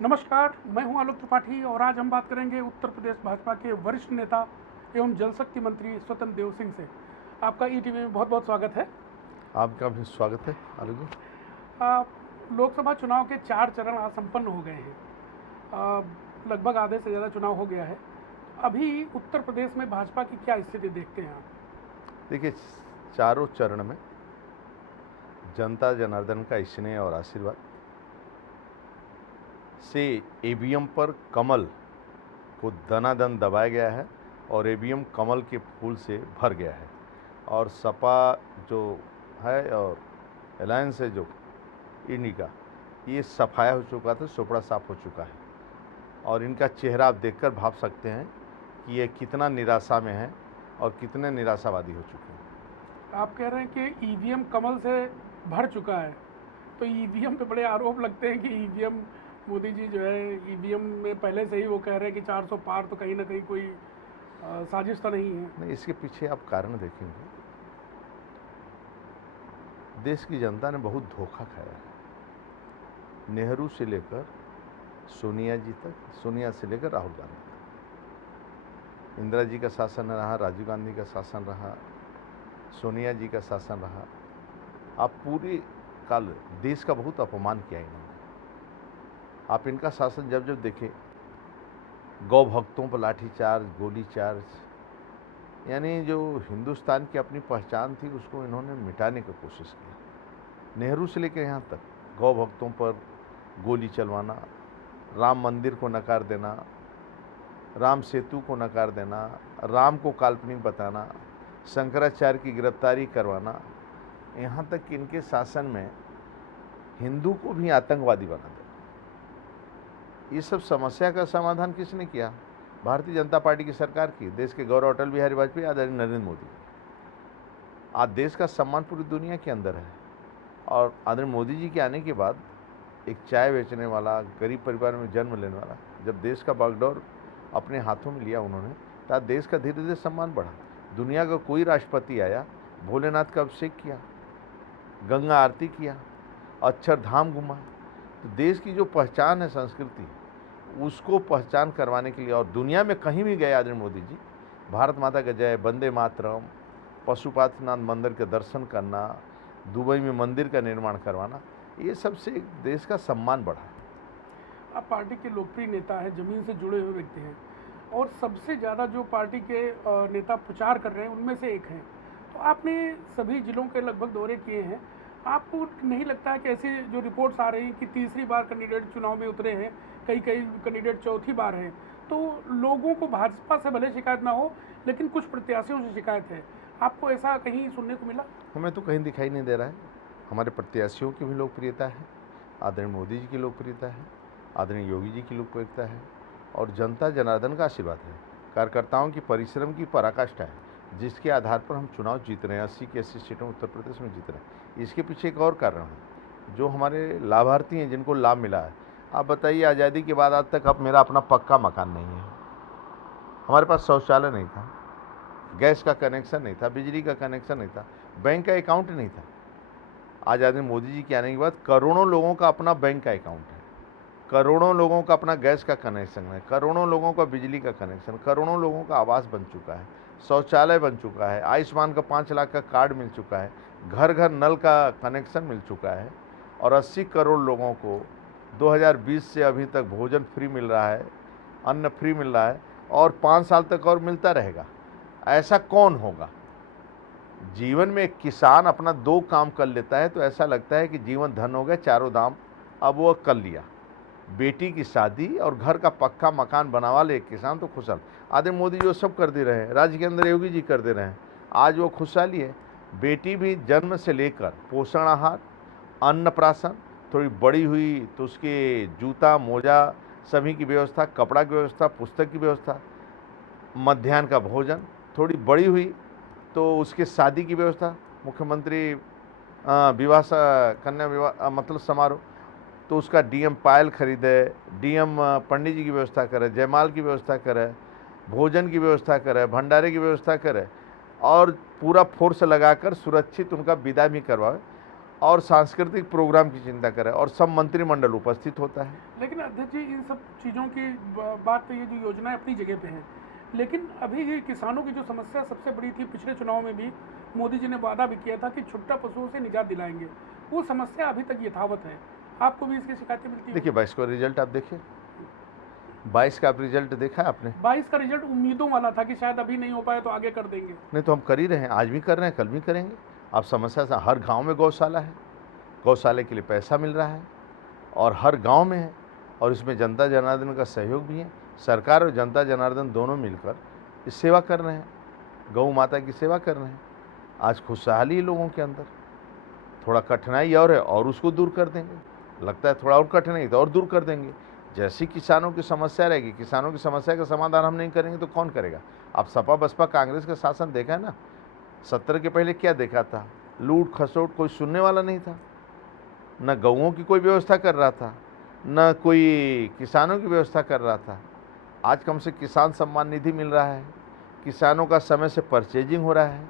नमस्कार, मैं हूं आलोक त्रिपाठी और आज हम बात करेंगे उत्तर प्रदेश भाजपा के वरिष्ठ नेता एवं जल शक्ति मंत्री स्वतंत्र देव सिंह से। आपका ईटीवी में बहुत बहुत स्वागत है। आपका भी स्वागत है आलोक जी। आ, लोकसभा चुनाव के 4 चरण आज संपन्न हो गए हैं। लगभग आधे से ज़्यादा चुनाव हो गया है। अभी उत्तर प्रदेश में भाजपा की क्या स्थिति देखते हैं आप? देखिए, चारों चरण में जनता जनार्दन का स्नेह और आशीर्वाद से ईवीएम पर कमल को दनादन दबाया गया है और ईवीएम कमल के फूल से भर गया है। और सपा जो है और अलायंस है जो इन्हीं का, ये सफाया हो चुका था, सोपड़ा साफ हो चुका है। और इनका चेहरा आप देखकर भाप सकते हैं कि ये कितना निराशा में है और कितने निराशावादी हो चुके हैं। आप कह रहे हैं कि ईवीएम कमल से भर चुका है, तो ईवीएम पे बड़े आरोप लगते हैं कि ईवीएम मोदी जी जो है ईवीएम में पहले से ही वो कह रहे हैं कि 400 पार, तो कहीं ना कहीं कोई साजिश तो नहीं है? नहीं, इसके पीछे आप कारण देखेंगे। देश की जनता ने बहुत धोखा खाया है। नेहरू से लेकर सोनिया जी तक, सोनिया से लेकर राहुल गांधी तक। इंदिरा जी का शासन रहा, राजीव गांधी का शासन रहा, सोनिया जी का शासन रहा। आप पूरी काल देश का बहुत अपमान किया इन्होंने। आप इनका शासन जब जब देखें, गौ भक्तों पर लाठीचार्ज, गोली चार्ज, यानी जो हिंदुस्तान की अपनी पहचान थी उसको इन्होंने मिटाने की कोशिश की। नेहरू से लेकर यहाँ तक गौ भक्तों पर गोली चलवाना, राम मंदिर को नकार देना, राम सेतु को नकार देना, राम को काल्पनिक बताना, शंकराचार्य की गिरफ्तारी करवाना, यहाँ तक कि इनके शासन में हिंदू को भी आतंकवादी बना देना। ये सब समस्या का समाधान किसने किया? भारतीय जनता पार्टी की सरकार की, देश के गौरव अटल बिहारी वाजपेयी, आदरणीय नरेंद्र मोदी। आज देश का सम्मान पूरी दुनिया के अंदर है। और आदरणीय मोदी जी के आने के बाद एक चाय बेचने वाला, गरीब परिवार में जन्म लेने वाला, जब देश का बागडोर अपने हाथों में लिया उन्होंने, तो आज देश का धीरे धीरे सम्मान बढ़ा। दुनिया का कोई राष्ट्रपति आया, भोलेनाथ का अभिषेक किया, गंगा आरती किया, अक्षरधाम घुमा। तो देश की जो पहचान है, संस्कृति, उसको पहचान करवाने के लिए, और दुनिया में कहीं भी गए आदरणीय मोदी जी, भारत माता का जय, वंदे मातरम, पशुपतिनाथ मंदिर के दर्शन करना, दुबई में मंदिर का निर्माण करवाना, ये सबसे देश का सम्मान बढ़ा। आप पार्टी के लोकप्रिय नेता हैं, जमीन से जुड़े हुए व्यक्ति हैं और सबसे ज़्यादा जो पार्टी के नेता प्रचार कर रहे हैं उनमें से एक हैं। तो आपने सभी जिलों के लगभग दौरे किए हैं। आपको नहीं लगता है कि ऐसी जो रिपोर्ट्स आ रही हैं कि तीसरी बार कैंडिडेट चुनाव में उतरे हैं, कई कई कैंडिडेट चौथी बार हैं, तो लोगों को भाजपा से भले शिकायत ना हो लेकिन कुछ प्रत्याशियों से शिकायत है, आपको ऐसा कहीं सुनने को मिला? हमें तो कहीं दिखाई नहीं दे रहा है। हमारे प्रत्याशियों की भी लोकप्रियता है, आदरणीय मोदी जी की लोकप्रियता है, आदरणीय योगी जी की लोकप्रियता है, और जनता जनार्दन का आशीर्वाद है। कार्यकर्ताओं की परिश्रम की पराकाष्ठा है, जिसके आधार पर हम चुनाव जीत रहे हैं। 80 की 80 सीटों उत्तर प्रदेश में जीत रहे हैं। इसके पीछे एक और कारण है, जो हमारे लाभार्थी हैं, जिनको लाभ मिला है। आप बताइए, आज़ादी के बाद आज तक अब मेरा अपना पक्का मकान नहीं है, हमारे पास शौचालय नहीं था, गैस का कनेक्शन नहीं था, बिजली का कनेक्शन नहीं था, बैंक का अकाउंट नहीं था। आज आदमी मोदी जी के आने के बाद करोड़ों लोगों का अपना बैंक का अकाउंट है, करोड़ों लोगों का अपना गैस का कनेक्शन है, करोड़ों लोगों का बिजली का कनेक्शन, करोड़ों लोगों का आवास बन चुका है, शौचालय बन चुका है, आयुष्मान का 5 लाख का कार्ड मिल चुका है, घर घर नल का कनेक्शन मिल चुका है, और 80 करोड़ लोगों को 2020 से अभी तक भोजन फ्री मिल रहा है, अन्न फ्री मिल रहा है, और 5 साल तक और मिलता रहेगा। ऐसा कौन होगा? जीवन में एक किसान अपना 2 काम कर लेता है तो ऐसा लगता है कि जीवन धन हो गया, चारों धाम अब वो कर लिया। बेटी की शादी और घर का पक्का मकान बनवा ले एक किसान तो खुशहाल। आदरणीय मोदी जो सब कर दे रहे हैं, राज्य के अंदर योगी जी कर दे रहे हैं, आज वो खुशहाली है। बेटी भी जन्म से लेकर पोषण आहार, अन्नप्राशन, थोड़ी बड़ी हुई तो उसके जूता मोजा सभी की व्यवस्था, कपड़ा की व्यवस्था, पुस्तक की व्यवस्था, मध्याह्न का भोजन, थोड़ी बड़ी हुई तो उसके शादी की व्यवस्था, मुख्यमंत्री विवाह कन्या विवाह मतलब समारोह, तो उसका डीएम पायल खरीदे, डीएम पंडित जी की व्यवस्था करे, जयमाल की व्यवस्था करे, भोजन की व्यवस्था करे, भंडारे की व्यवस्था करे, और पूरा फोर्स लगाकर सुरक्षित उनका विदा भी करवाए। और सांस्कृतिक प्रोग्राम की चिंता करें और सब मंत्रिमंडल उपस्थित होता है। लेकिन अध्यक्ष जी, इन सब चीज़ों की बात तो ये जो योजनाएं अपनी जगह पे हैं, लेकिन अभी ये किसानों की जो समस्या सबसे बड़ी थी, पिछले चुनाव में भी मोदी जी ने वादा भी किया था कि छुट्टा पशुओं से निजात दिलाएंगे, वो समस्या अभी तक यथावत है। आपको भी इसकी शिकायतें मिलती है? देखिए 22 का रिजल्ट आप देखिए, 22 का रिजल्ट देखा है आपने? 22 का रिजल्ट उम्मीदों वाला था कि शायद अभी नहीं हो पाए तो आगे कर देंगे। नहीं तो हम कर ही रहे हैं, आज भी कर रहे हैं, कल भी करेंगे। आप समस्या से हर गांव में गौशाला है, गौशाले के लिए पैसा मिल रहा है और हर गांव में है, और इसमें जनता जनार्दन का सहयोग भी है। सरकार और जनता जनार्दन दोनों मिलकर इस सेवा कर रहे हैं, गौ माता की सेवा कर रहे हैं। आज खुशहाली है लोगों के अंदर, थोड़ा कठिनाई और है और उसको दूर कर देंगे, लगता है थोड़ा और कठिनाई तो और दूर कर देंगे। जैसी किसानों की समस्या रहेगी, किसानों की समस्या का समाधान हम नहीं करेंगे तो कौन करेगा? आप सपा बसपा कांग्रेस का शासन देखा है ना, 70 के पहले क्या देखा था? लूट खसोट, कोई सुनने वाला नहीं था, न गऊओं की कोई व्यवस्था कर रहा था, न कोई किसानों की व्यवस्था कर रहा था। आज कम से किसान सम्मान निधि मिल रहा है, किसानों का समय से परचेजिंग हो रहा है,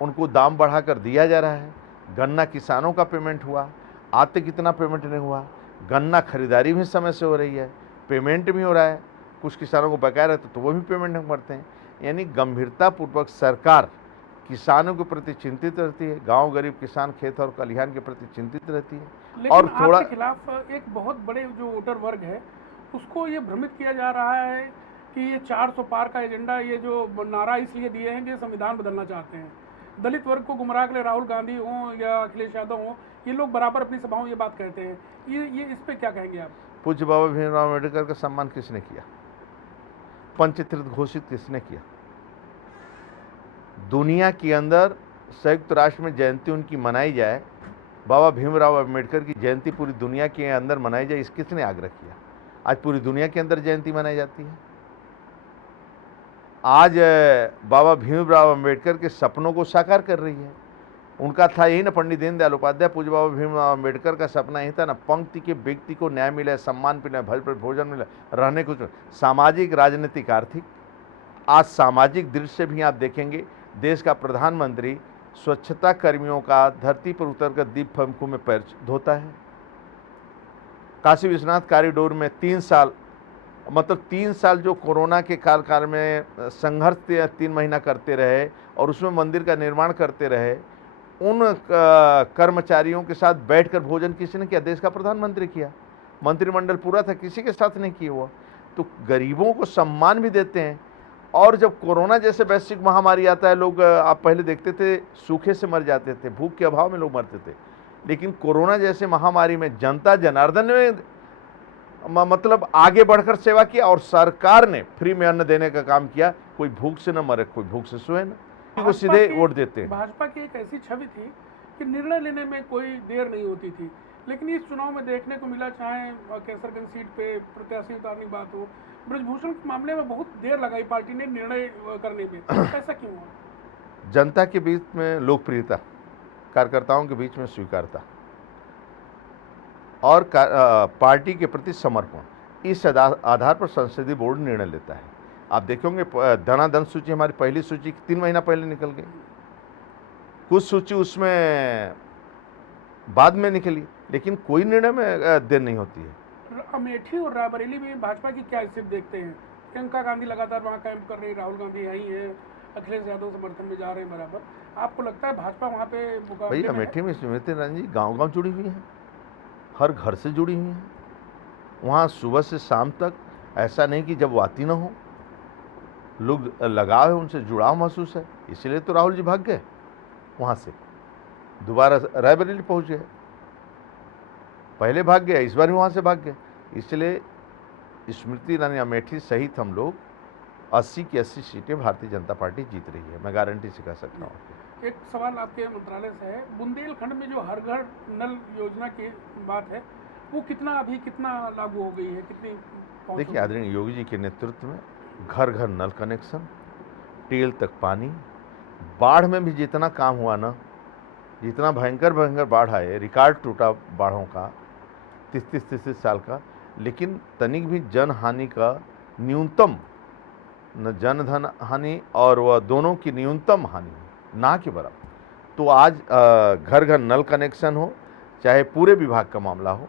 उनको दाम बढ़ाकर दिया जा रहा है। गन्ना किसानों का पेमेंट हुआ, आज तक इतना पेमेंट नहीं हुआ। गन्ना खरीदारी भी समय से हो रही है, पेमेंट भी हो रहा है। कुछ किसानों को बकाया रहता तो वो भी पेमेंट हम करते हैं। यानी गंभीरतापूर्वक सरकार किसानों के प्रति चिंतित रहती है, गांव गरीब किसान खेत और खलिहान के प्रति चिंतित रहती है। लेकिन और थोड़ा आपके खिलाफ एक बहुत बड़े जो वोटर वर्ग है, उसको ये भ्रमित किया जा रहा है कि ये 400 पार का एजेंडा, ये जो नारा इसलिए दिए हैं कि संविधान बदलना चाहते हैं। दलित वर्ग को गुमराह के लिए राहुल गांधी हों या अखिलेश यादव हों, ये लोग बराबर अपनी सभाओं ये बात कहते हैं। ये इस पे क्या कहेंगे आप? पूज्य बाबा भीमराव अम्बेडकर का सम्मान किसने किया? पंचतीर्थ घोषित किसने किया? दुनिया के अंदर संयुक्त राष्ट्र में जयंती उनकी मनाई जाए, बाबा भीमराव अम्बेडकर की जयंती पूरी दुनिया के अंदर मनाई जाए, इस किसने आग्रह किया? आज पूरी दुनिया के अंदर जयंती मनाई जाती है। आज बाबा भीमराव अम्बेडकर के सपनों को साकार कर रही है। उनका था यही ना, पंडित दीनदयाल उपाध्याय पूज्य बाबा भीमराव अम्बेडकर का सपना यही था ना, पंक्ति के व्यक्ति को न्याय मिले, सम्मान मिले, भज पर भोजन मिले, रहने कुछ, सामाजिक राजनीतिक आर्थिक। आज सामाजिक दृष्टि से भी आप देखेंगे, देश का प्रधानमंत्री स्वच्छता कर्मियों का धरती पर उतरकर दीप फंकू में पैर धोता है। काशी विश्वनाथ कॉरिडोर में 3 साल, मतलब 3 साल जो कोरोना के काल में संघर्ष 3 महीना करते रहे और उसमें मंदिर का निर्माण करते रहे, उन कर्मचारियों के साथ बैठकर भोजन किसने किया? देश का प्रधानमंत्री किया। मंत्रिमंडल पूरा था, किसी के साथ नहीं किया हुआ। तो गरीबों को सम्मान भी देते हैं। और जब कोरोना जैसे वैश्विक महामारी आता है, लोग आप पहले देखते थे सूखे से मर जाते थे, भूख के अभाव में लोग मरते थे, लेकिन कोरोना जैसे महामारी में जनता जनार्दन ने मतलब आगे बढ़कर सेवा किया और सरकार ने फ्री में अन्न देने का काम किया। कोई भूख से न मरे, कोई भूख से सोए न, को सीधे वोट देते हैं। भाजपा की एक ऐसी छवि थी कि निर्णय लेने में कोई देर नहीं होती थी, लेकिन इस चुनाव में देखने को मिला, चाहे केसरगंज सीट पे प्रत्याशी उतारने की बात हो, ब्रजभूषण के मामले में बहुत देर लगाई पार्टी ने निर्णय करने में। ऐसा क्यों हुआ? जनता के बीच में लोकप्रियता, कार्यकर्ताओं के बीच में स्वीकारता और पार्टी के प्रति समर्पण, इस आधार पर संसदीय बोर्ड निर्णय लेता है। आप देखेंगे धनाधन सूची हमारी पहली सूची 3 महीना पहले निकल गई, कुछ सूची उसमें बाद में निकली, लेकिन कोई निर्णय में देर नहीं होती है। अमेठी और रायबरेली में भाजपा की क्या स्थिति देखते हैं? प्रियंका गांधी लगातार वहाँ कैंप कर रही, राहुल गांधी यही है, अखिलेश यादव समर्थन में जा रहे हैं बराबर। आपको लगता है भाजपा वहाँ पे? भाई अमेठी में स्मृति ईरानी जी गाँव जुड़ी हुई हैं, हर घर से जुड़ी हुई हैं। वहाँ सुबह से शाम तक ऐसा नहीं कि जब वो आती ना हो, लोग लगाव है, उनसे जुड़ाव महसूस है। इसलिए तो राहुल जी भाग गए वहाँ से, दोबारा रायबरेली पहुँच गए। पहले भाग गए, इस बार भी वहाँ से भाग गए। इसलिए स्मृति ईरानी अमेठी सहित हम लोग 80 की 80 सीटें भारतीय जनता पार्टी जीत रही है, मैं गारंटी से कह सकता हूँ। एक सवाल आपके मंत्रालय से है, बुंदेलखंड में जो हर घर नल योजना की बात है, वो कितना लागू हो गई है, कितनी? देखिए आदरणीय योगी जी के नेतृत्व में घर घर नल कनेक्शन, टेल तक पानी, बाढ़ में भी जितना काम हुआ ना, जितना भयंकर बाढ़ आए, रिकॉर्ड टूटा बाढ़ों का 33 साल का, लेकिन तनिक भी जन हानि का न्यूनतम, न जन धन हानि और वह दोनों की न्यूनतम हानि ना के बराबर। तो आज घर घर नल कनेक्शन हो, चाहे पूरे विभाग का मामला हो,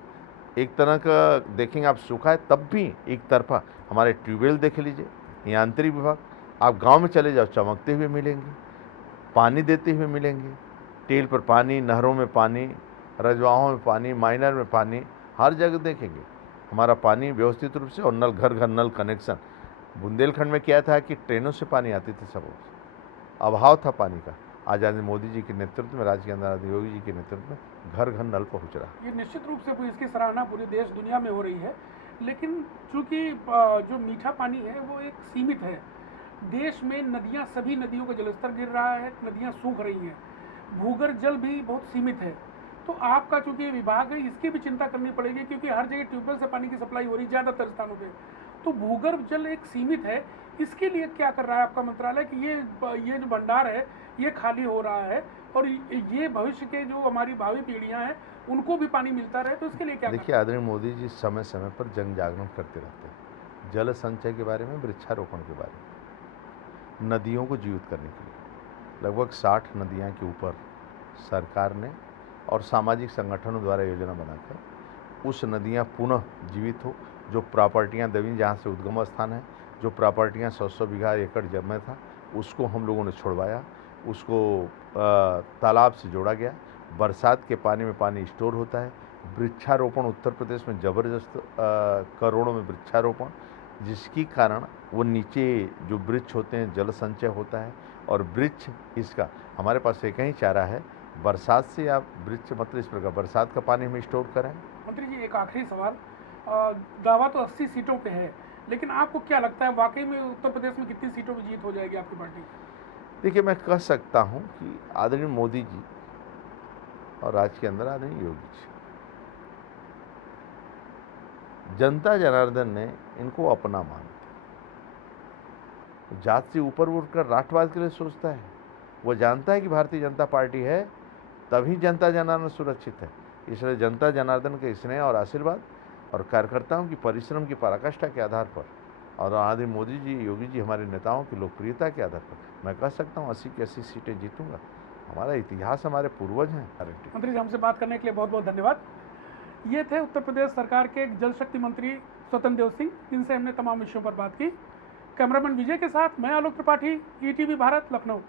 एक तरह का देखेंगे आप सूखा है तब भी एक तरफा हमारे ट्यूबवेल देख लीजिए, यहाँ आंतरिक विभाग, आप गांव में चले जाओ चमकते हुए मिलेंगे, पानी देते हुए मिलेंगे, टेल पर पानी, नहरों में पानी, रजवाहों में पानी, माइनर में पानी, हर जगह देखेंगे हमारा पानी व्यवस्थित रूप से, और नल घर घर नल कनेक्शन। बुंदेलखंड में क्या था कि ट्रेनों से पानी आती थी, सब अभाव था पानी का। आज आदरणीय मोदी जी के नेतृत्व में, राज्य के अंदर आदरणीय योगी जी के नेतृत्व में घर घर नल पहुंच रहा। ये निश्चित रूप से इसकी सराहना पूरे देश दुनिया में हो रही है, लेकिन चूंकि जो मीठा पानी है वो एक सीमित है। देश में नदियां, सभी नदियों का जलस्तर गिर रहा है, नदियां सूख रही हैं, भूगर्भ जल भी बहुत सीमित है। तो आपका चूंकि विभाग है, इसकी भी चिंता करनी पड़ेगी, क्योंकि हर जगह ट्यूबवेल से पानी की सप्लाई हो रही है ज़्यादातर स्थानों पे। तो भूगर्भ जल एक सीमित है, इसके लिए क्या कर रहा है आपका मंत्रालय कि ये जो भंडार है ये खाली हो रहा है, और ये भविष्य के जो हमारी भावी पीढ़ियां हैं उनको भी पानी मिलता रहे, तो इसके लिए क्या देखिए, आदरणीय मोदी जी समय समय पर जन जागरण करते रहते हैं, जल संचय के बारे में, वृक्षारोपण के बारे में, नदियों को जीवित करने के लिए। लगभग 60 नदियाँ के ऊपर सरकार ने और सामाजिक संगठनों द्वारा योजना बनाकर उस नदियाँ पुनः जीवित हो। जो प्रॉपर्टियाँ दबी, जहाँ से उद्गम स्थान है, जो प्रॉपर्टियाँ 100 बीघा एकड़ जब में था, उसको हम लोगों ने छुड़वाया, उसको तालाब से जोड़ा गया। बरसात के पानी में पानी स्टोर होता है। वृक्षारोपण उत्तर प्रदेश में ज़बरदस्त करोड़ों में वृक्षारोपण, जिसकी कारण वो नीचे जो वृक्ष होते हैं जल संचय होता है। और वृक्ष इसका हमारे पास एक ही चारा है, बरसात से आप वृक्ष मतलब इस प्रकार बरसात का पानी हम स्टोर करें। मंत्री जी, एक आखिरी सवाल, दावा तो 80 सीटों पे है, लेकिन आपको क्या लगता है वाकई में उत्तर प्रदेश में कितनी सीटों पर जीत हो जाएगी आपकी पार्टी? देखिए, मैं कह सकता हूं कि आदरणीय मोदी जी और राज्य के अंदर आदरणीय योगी जी, जनता जनार्दन ने इनको अपना मानते, जात से ऊपर उठकर राष्ट्रवाद के लिए सोचता है। वो जानता है कि भारतीय जनता पार्टी है तभी जनता जनार्दन सुरक्षित है। इसलिए जनता जनार्दन के स्नेह और आशीर्वाद और कार्यकर्ताओं की परिश्रम की पराकाष्ठा के आधार पर, और आदरणीय मोदी जी, योगी जी, हमारे नेताओं की लोकप्रियता के आधार पर मैं कह सकता हूँ 80 की 80 सीटें जीतूंगा। हमारा इतिहास, हमारे पूर्वज हैं। मंत्री जी, हमसे बात करने के लिए बहुत बहुत धन्यवाद। ये थे उत्तर प्रदेश सरकार के जल शक्ति मंत्री स्वतंत्र देव सिंह, जिनसे हमने तमाम विषयों पर बात की। कैमरामैन विजय के साथ मैं आलोक त्रिपाठी, ETV भारत, लखनऊ।